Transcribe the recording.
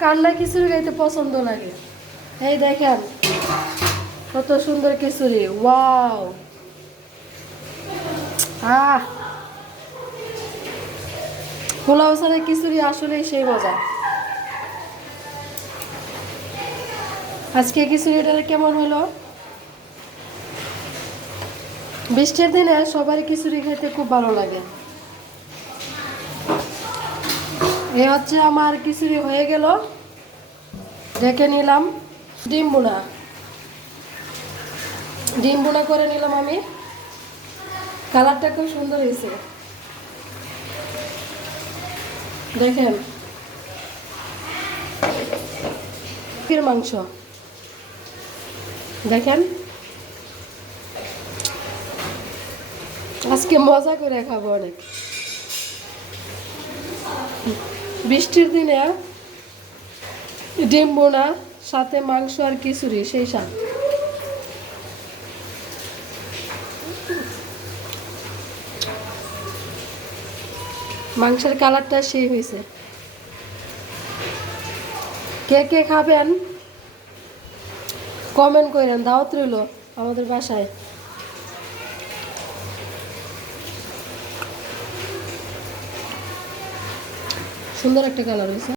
কান্না খিচুড়ি খাইতে পছন্দ লাগে। এই দেখেন কত সুন্দর খিচুড়ি, ওয়াও। পোলাও ছাড়া খিচুড়ি আসলেই সেই মজা। আজকে খিচুড়িটা কেমন হলো? বৃষ্টির দিনে সবারই খিচুড়ি খেতে খুব ভালো লাগে। এই হচ্ছে আমার খিচুড়ি হয়ে গেল, ঢেকে নিলাম। ডিম বোনা করে নিলাম আমি। কালারটা খুব সুন্দর হয়েছে, দেখেন। মাংস দেখেন, আজকে মজা করে খাবো অনেক। বৃষ্টির দিনে ডিম বোনা সাথে মাংস আর খিচুড়ি, সেই স্বাদ। মাংসের কালারটা সেই হয়েছে। কে কে খাবেন কমেন্ট করেন, দাওয়াত রইল আমাদের বাসায়। সুন্দর একটা কালার হয়েছে।